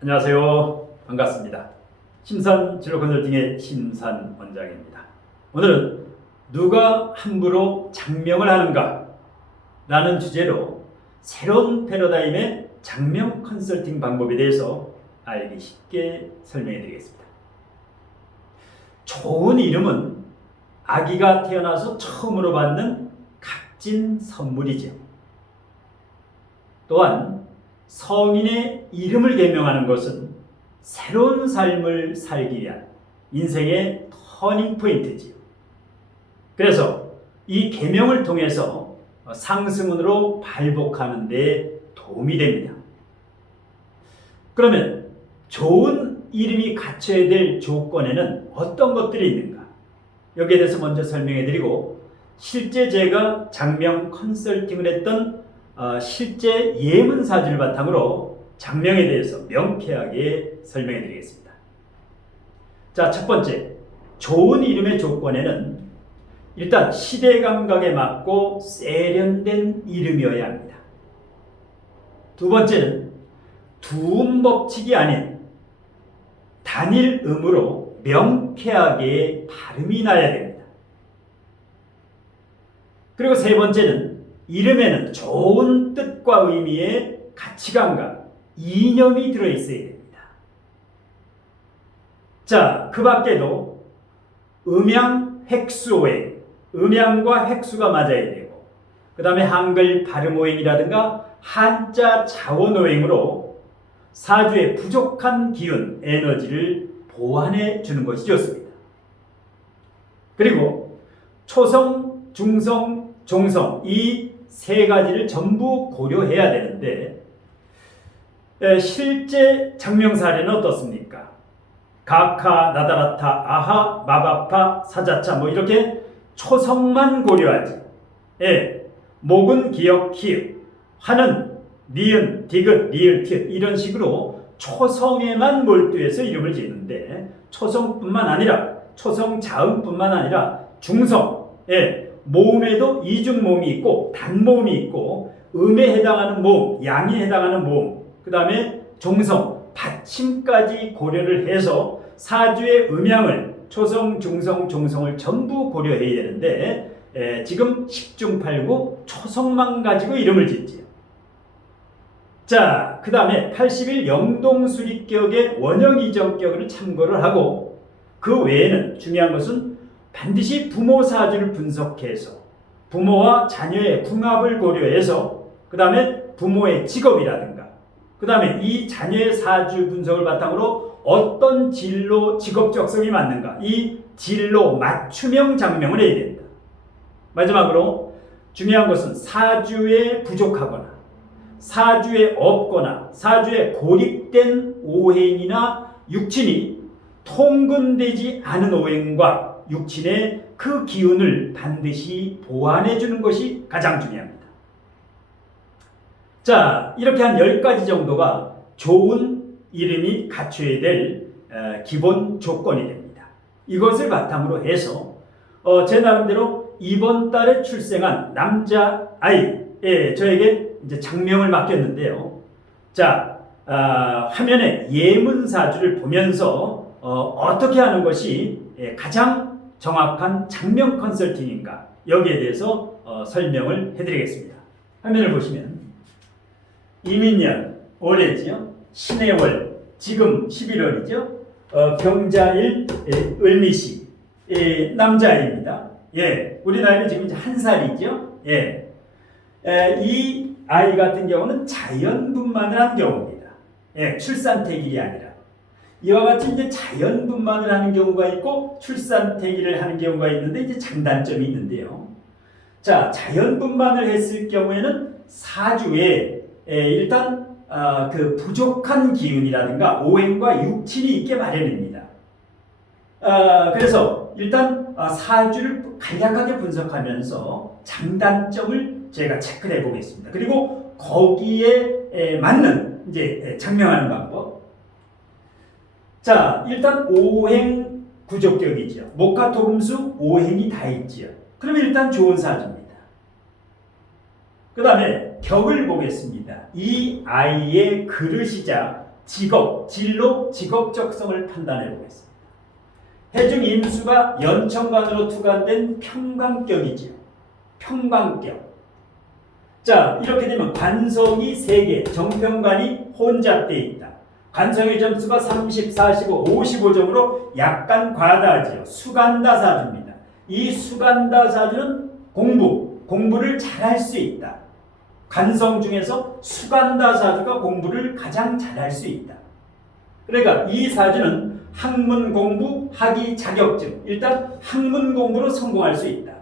안녕하세요. 반갑습니다. 심산 진로 컨설팅의 심산 원장입니다. 오늘은 누가 함부로 장명을 하는가? 라는 주제로 새로운 패러다임의 장명 컨설팅 방법에 대해서 알기 쉽게 설명해 드리겠습니다. 좋은 이름은 아기가 태어나서 처음으로 받는 값진 선물이죠. 또한 성인의 이름을 개명하는 것은 새로운 삶을 살기 위한 인생의 터닝 포인트지요. 그래서 이 개명을 통해서 상승운으로 발복하는 데 도움이 됩니다. 그러면 좋은 이름이 갖춰야 될 조건에는 어떤 것들이 있는가? 여기에 대해서 먼저 설명해 드리고, 실제 제가 장명 컨설팅을 했던 실제 예문사주를 바탕으로 장명에 대해서 명쾌하게 설명해 드리겠습니다. 자, 첫 번째, 좋은 이름의 조건에는 일단 시대 감각에 맞고 세련된 이름이어야 합니다. 두 번째는 두음 법칙이 아닌 단일 음으로 명쾌하게 발음이 나야 됩니다. 그리고 세 번째는 이름에는 좋은 뜻과 의미의 가치관과 이념이 들어있어야 됩니다. 자, 그 밖에도 음양, 획수오행, 음양과 획수가 맞아야 되고, 그 다음에 한글 발음오행이라든가 한자 자원오행으로 사주의 부족한 기운, 에너지를 보완해 주는 것이 좋습니다. 그리고 초성, 중성, 종성 이 세 가지를 전부 고려해야 되는데, 실제 장명 사례는 어떻습니까? 가카, 나다라타, 아하, 마바파, 사자차 이렇게 초성만 고려하지. 목은 기역, 키읔, 화는 니은, 디귿, 리을, 티읕 이런 식으로 초성에만 몰두해서 이름을 짓는데, 초성뿐만 아니라 초성 자음뿐만 아니라 중성, 모음에도 이중모음이 있고 단모음이 있고 음에 해당하는 모음, 양에 해당하는 모음, 그 다음에 종성, 받침까지 고려를 해서 사주의 음양을 초성, 중성, 종성을 전부 고려해야 되는데, 지금 10중 8구 초성만 가지고 이름을 짓지요. 자, 그 다음에 80일 영동수립격의 원형이정격을 참고를 하고, 그 외에는 중요한 것은 반드시 부모 사주를 분석해서 부모와 자녀의 궁합을 고려해서, 그 다음에 부모의 직업이라든가, 그 다음에 이 자녀의 사주 분석을 바탕으로 어떤 진로 직업적성이 맞는가, 이 진로 맞춤형 장명을 해야 됩니다. 마지막으로 중요한 것은 사주에 부족하거나 사주에 없거나 사주에 고립된 오행이나 육친이 통근되지 않은 오행과 육친의 그 기운을 반드시 보완해 주는 것이 가장 중요합니다. 자, 이렇게 한 10가지 정도가 좋은 이름이 갖춰야 될 기본 조건이 됩니다. 이것을 바탕으로 해서 제 나름대로 이번 달에 출생한 남자 아이에 저에게 이제 장명을 맡겼는데요. 자, 화면에 예문사주를 보면서 어떻게 하는 것이 가장 정확한 장명 컨설팅인가, 여기에 대해서 설명을 해드리겠습니다. 화면을 보시면 이민년 올해지요, 신해월 지금 11월이죠, 병자일 을미시 남자아이입니다. 우리 나이는 지금 이제 1살이죠. 이 아이 같은 경우는 자연분만을 한 경우입니다. 출산태길이 아니라. 이와 같이 이제 자연분만을 하는 경우가 있고 출산태길을 하는 경우가 있는데, 이제 장단점이 있는데요. 자, 자연분만을 했을 경우에는 사주에 일단 그 부족한 기운이라든가 오행과 육친이 있게 마련입니다. 그래서 일단 사주를 간략하게 분석하면서 장단점을 제가 체크해 보겠습니다. 그리고 거기에 맞는 이제 장명하는 방법. 자, 일단 오행 구족격이죠. 목화토금수 오행이 다 있지요. 그러면 일단 좋은 사주입니다. 그 다음에 격을 보겠습니다. 이 아이의 그릇이자 직업, 진로, 직업적성을 판단해 보겠습니다. 해중 임수가 연천간으로 투관된 평관격이지요. 평관격. 자, 이렇게 되면 관성이 3개, 정평관이 혼잡되어 있다. 관성의 점수가 30, 45, 55점으로 약간 과다하지요. 수간다 사주입니다. 이 수간다 사주는 공부를 잘할 수 있다. 관성 중에서 수간다 사주가 공부를 가장 잘할 수 있다. 그러니까 이 사주는 학문 공부, 학위 자격증. 일단 학문 공부로 성공할 수 있다.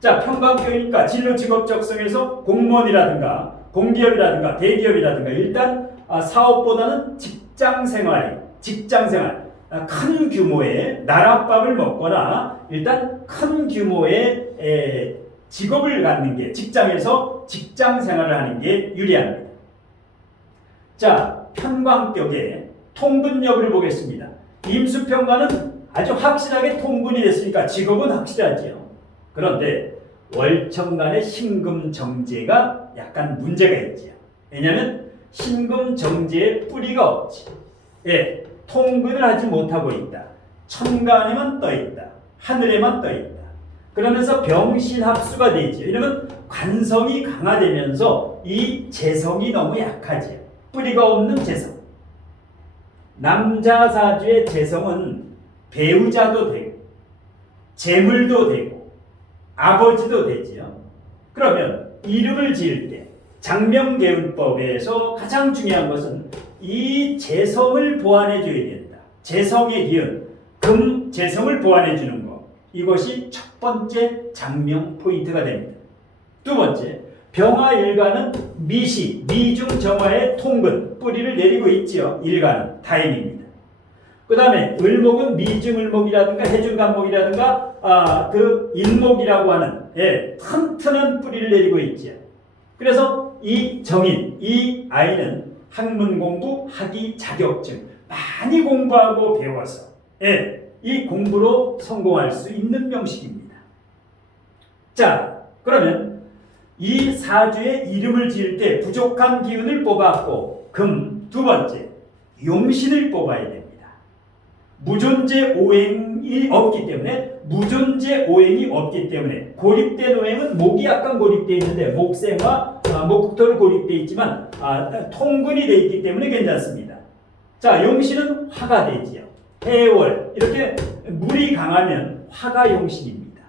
자, 평관격이니까 진로 직업적성에서 공무원이라든가 공기업이라든가 대기업이라든가 일단 사업보다는 직장생활, 큰 규모의 나랏밥을 먹거나 일단 큰 규모의 직업을 갖는 게 직장에서 직장 생활을 하는 게 유리합니다. 자, 평관격의 통분 여부를 보겠습니다. 임수평관은 아주 확실하게 통분이 됐으니까 직업은 확실하지요. 그런데 월천간의 신금정제가 약간 문제가 있지요. 왜냐하면 신금정제의 뿌리가 없지. 예, 통근을 하지 못하고 있다. 천간에만 떠 있다. 하늘에만 떠 있다. 그러면서 병신합수가 되죠. 이러면 관성이 강화되면서 이 재성이 너무 약하지요. 뿌리가 없는 재성. 남자 사주의 재성은 배우자도 되고 재물도 되고 아버지도 되지요. 그러면 이름을 지을 때 장명계운법에서 가장 중요한 것은 이 재성을 보완해 줘야 된다. 재성의 기운, 금 재성을 보완해 주는 것. 이것이 첫 번째 장명 포인트가 됩니다. 두 번째, 병화일간은 미시, 미중정화의 통근, 뿌리를 내리고 있지요. 일간은 다행입니다. 그 다음에 을목은 미중을목이라든가 해중간목이라든가 그 인목이라고 하는 튼튼한 뿌리를 내리고 있지요. 그래서 이 정인, 이 아이는 학문 공부, 학위 자격증 많이 공부하고 배워서 이 공부로 성공할 수 있는 명식입니다. 자, 그러면 이 사주의 이름을 지을 때 부족한 기운을 뽑았고 금, 두 번째 용신을 뽑아야 됩니다. 무존재 오행이 없기 때문에 고립된 오행은 목이 약간 고립되어 있는데 목생과 목토를 고립되어 있지만 통근이 되어 있기 때문에 괜찮습니다. 자, 용신은 화가 되지요. 해월 이렇게 물이 강하면 화가 용신입니다.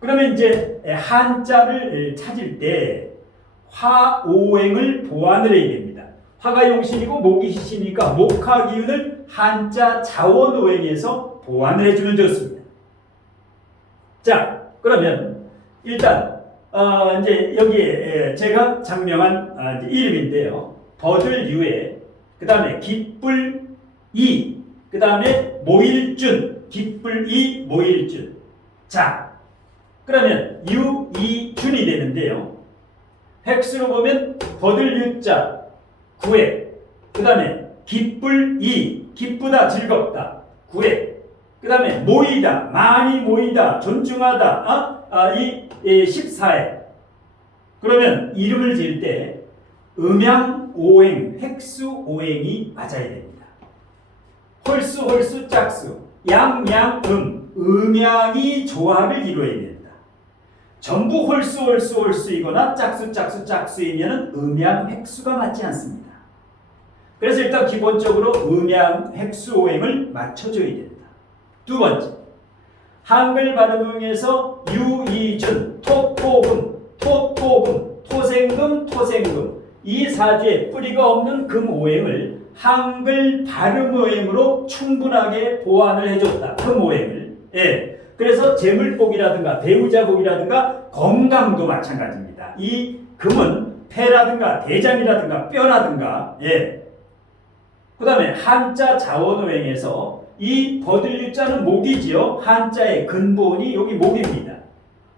그러면 이제 한자를 찾을 때 화오행을 보완을 해야 됩니다. 화가 용신이고 목이 희신이니까 목화 기운을 한자 자원오행에서 보완을 해주면 좋습니다. 자, 그러면 일단 이제 여기에 제가 장명한 이름인데요. 버들유에 그 다음에 기뿔이 그 다음에 모일준 기뿔이 모일준. 자, 그러면 유이준이 되는데요. 획수로 보면 버들유자 9회 그 다음에 기뿔이 기쁘다 즐겁다 9회 그 다음에 모이다 많이 모이다 존중하다 이 14회. 그러면 이름을 지을 때 음양오행 획수오행이 맞아야 됩니다. 홀수 짝수 양양음 음양이 조합을 이루어야 된다. 전부 홀수이거나 짝수이면 음양 획수가 맞지 않습니다. 그래서 일단 기본적으로 음양 획수오행을 맞춰줘야 된다. 두 번째, 한글 발음에서 유이준, 토생금 이 사주에 뿌리가 없는 금오행을 한글 발음오행으로 충분하게 보완을 해줬다. 금오행을. 그래서 재물복이라든가 배우자복이라든가 건강도 마찬가지입니다. 이 금은 폐라든가 대장이라든가 뼈라든가 그 다음에 한자 자원오행에서 이 버들유자는 목이지요. 한자의 근본이 여기 목입니다.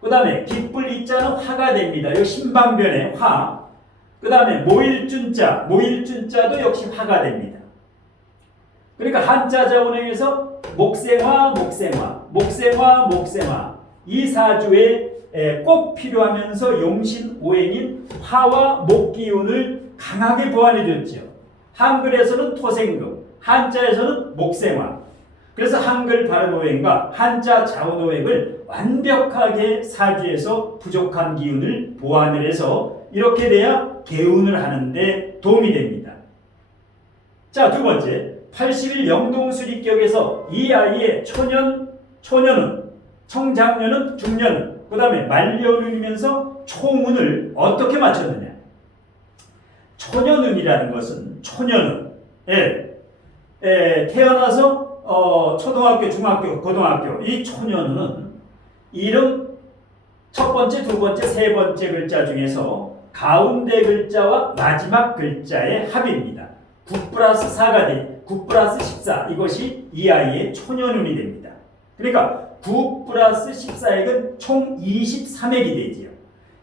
그 다음에 기뿔이자는 화가 됩니다. 여기 신방변의 화. 그 다음에 모일준자도 역시 화가 됩니다. 그러니까 한자 자원행에서 목생화 이 사주에 꼭 필요하면서 용신 오행인 화와 목 기운을 강하게 보완해 줬죠. 한글에서는 토생금, 한자에서는 목생화. 그래서 한글 발음오행과 한자 자원오행을 완벽하게 사주에서 부족한 기운을 보완을 해서 이렇게 돼야 개운을 하는데 도움이 됩니다. 자, 두 번째, 80일 영동수리격에서 이 아이의 초년은, 청장년은, 중년은, 그 다음에 말년운이면서 초운을 어떻게 맞췄느냐. 초년운이라는 것은 초년운, 태어나서 초등학교, 중학교, 고등학교, 이 초년운은 이름 첫 번째, 두 번째, 세 번째 글자 중에서 가운데 글자와 마지막 글자의 합입니다. 9 플러스 4가 돼, 9 플러스 14, 이것이 이 아이의 초년운이 됩니다. 그러니까 9 플러스 14액은 총 23액이 되지요.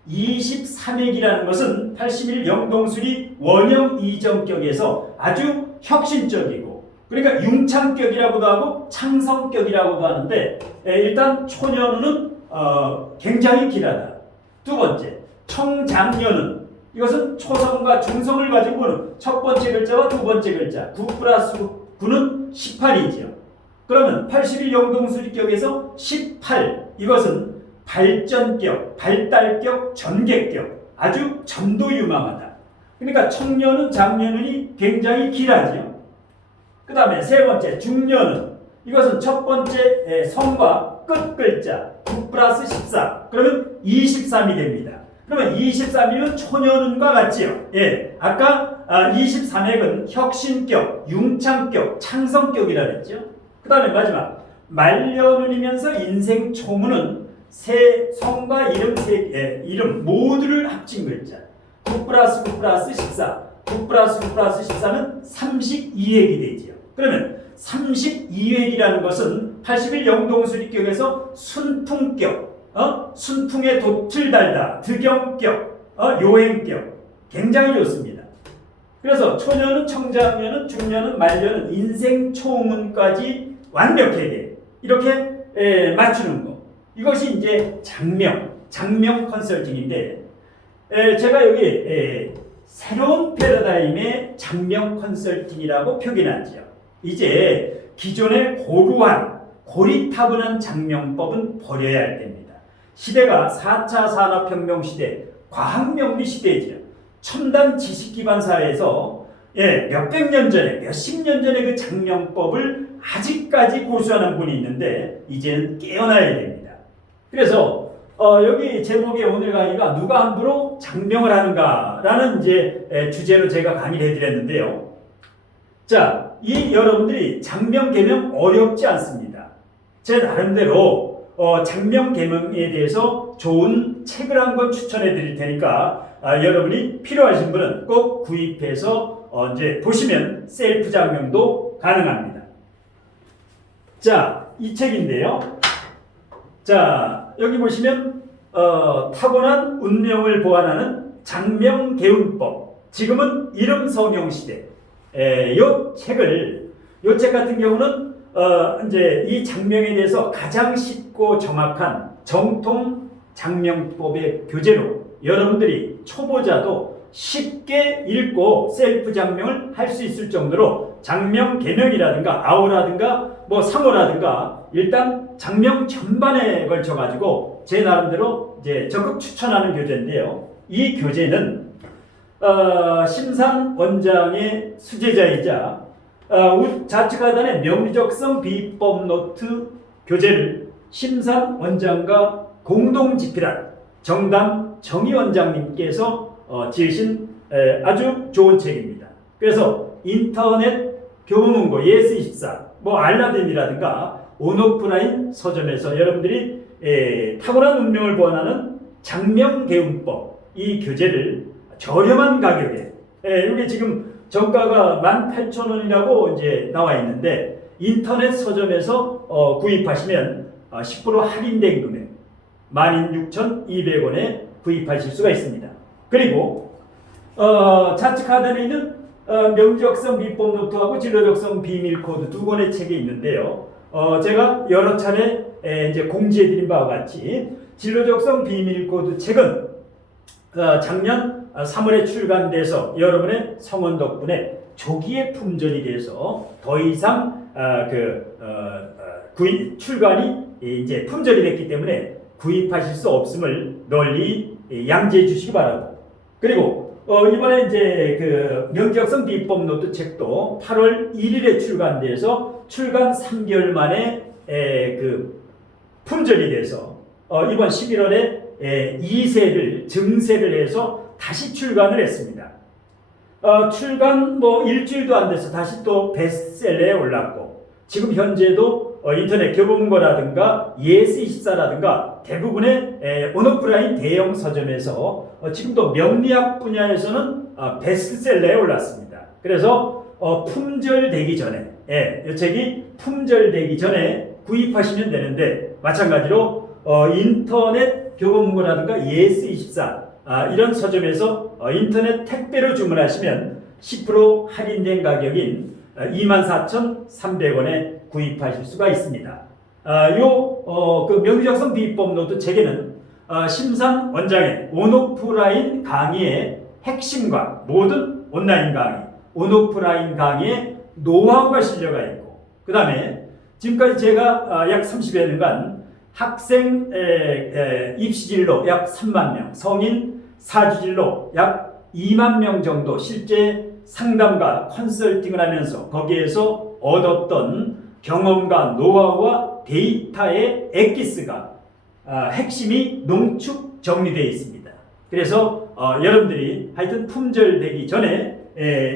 23액이라는 것은 81 영동술이 원형 이정격에서 아주 혁신적이고, 그러니까 융창격이라고도 하고 창성격이라고도 하는데, 일단 초년운은 굉장히 길하다. 두 번째, 청장년은, 이것은 초성과 중성을 가지고 보는 첫 번째 글자와 두 번째 글자, 9 플러스 9는 18이지요. 그러면 81 영동수리격에서 18, 이것은 발전격, 발달격, 전개격, 아주 전도유망하다. 그러니까 청년은, 장년은이 굉장히 길하지요. 그 다음에 세 번째, 중년은, 이것은 첫 번째 성과 끝 글자 9 플러스 14, 그러면 23이 됩니다. 그러면 23이면 초년운과 같지요. 아까 23액은 혁신격, 융창격, 창성격이라 그랬죠. 그 다음에 마지막 말년운이면서 인생초문은 세 성과 이름 이름 모두를 합친 글자 9 플러스 9 플러스 14, 9 플러스 9 플러스 14는 32액이 되지요. 그러면 32액이라는 것은 81 영동수리격에서 순풍격, 순풍의 돛을 달다, 득영격, 요행격, 굉장히 좋습니다. 그래서 초년은, 청장년은, 중년은, 말년은, 인생 초문까지 완벽하게 이렇게 맞추는 거. 이것이 이제 장명 컨설팅인데, 제가 여기 새로운 패러다임의 장명 컨설팅이라고 표기하지요. 이제 기존의 고루한, 고리타분한 장명법은 버려야 할 때입니다. 시대가 4차 산업혁명 시대, 과학명리 시대이지요. 첨단 지식기반 사회에서 몇백 년 전에, 몇십 년 전에 그 장명법을 아직까지 고수하는 분이 있는데 이제는 깨어나야 됩니다. 그래서 여기 제목의 오늘 강의가 누가 함부로 장명을 하는가라는 이제 주제로 제가 강의를 해드렸는데요. 자, 이 여러분들이 장명 개명 어렵지 않습니다. 제 나름대로 장명 개명에 대해서 좋은 책을 한 권 추천해 드릴 테니까 여러분이 필요하신 분은 꼭 구입해서 이제 보시면 셀프 장명도 가능합니다. 자, 이 책인데요. 자, 여기 보시면 타고난 운명을 보완하는 장명 개운법. 지금은 이름 성형 시대. 요 책 같은 경우는 이제 이 장명에 대해서 가장 쉽고 정확한 정통 장명법의 교재로 여러분들이 초보자도 쉽게 읽고 셀프 장명을 할 수 있을 정도로 장명 개명이라든가 아우라든가 뭐 상호라든가 일단 장명 전반에 걸쳐 가지고 제 나름대로 이제 적극 추천하는 교재인데요. 이 교재는 심산 원장의 수제자이자 자측하단의 명리적성 비법 노트 교재를 심산 원장과 공동 집필한 정담 정희 원장님께서 지으신 아주 좋은 책입니다. 그래서 인터넷 교보문고 예스24 뭐 알라딘이라든가 온오프라인 서점에서 여러분들이 탁월한 운명을 보완하는 장명개운법 이 교재를 저렴한 가격에 이게 지금 정가가 18,000원이라고 이제 나와 있는데 인터넷 서점에서 구입하시면 10% 할인된 금액 16,200원에 구입하실 수가 있습니다. 그리고 좌측 하단에 있는 명적성 비법 노트하고 진로적성 비밀 코드 두 권의 책이 있는데요. 제가 여러 차례 이제 공지해드린 바와 같이 진로적성 비밀 코드 책은 작년 3월에 출간돼서 여러분의 성원 덕분에 조기에 품절이 돼서 더 이상 출간이 이제 품절이 됐기 때문에 구입하실 수 없음을 널리 양지해 주시기 바라고. 그리고 이번에 이제 그 명지학성 비법 노트 책도 8월 1일에 출간돼서 출간 3개월 만에 품절이 돼서 이번 11월에 2세를 증세를 해서 다시 출간을 했습니다. 출간 일주일도 안 돼서 다시 또 베스트셀러에 올랐고, 지금 현재도 인터넷 교보문고라든가 예스24라든가 대부분의 온오프라인 대형 서점에서 지금도 명리학 분야에서는 베스트셀러에 올랐습니다. 그래서 품절되기 전에, 이 책이 품절되기 전에 구입하시면 되는데, 마찬가지로 인터넷 교보문고라든가 예스24 이런 서점에서 인터넷 택배로 주문하시면 10% 할인된 가격인 24,300원에 구입하실 수가 있습니다. 그 명지학성 비법 노트 책에는 심산 원장의 온오프라인 강의의 핵심과 모든 온라인 강의, 온오프라인 강의의 노하우가 실려가 있고, 그 다음에 지금까지 제가 약 30여 년간 학생 입시진로 약 3만 명, 성인 사주진로 약 2만 명 정도 실제 상담과 컨설팅을 하면서 거기에서 얻었던 경험과 노하우와 데이터의 엑기스가 핵심이 농축 정리되어 있습니다. 그래서 여러분들이 하여튼 품절되기 전에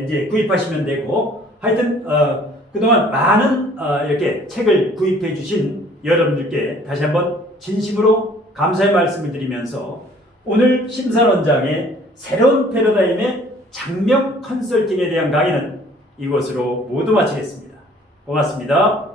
이제 구입하시면 되고, 하여튼 그동안 많은 이렇게 책을 구입해 주신 여러분들께 다시 한번 진심으로 감사의 말씀을 드리면서 오늘 심산원장의 새로운 패러다임의 장명 컨설팅에 대한 강의는 이것으로 모두 마치겠습니다. 고맙습니다.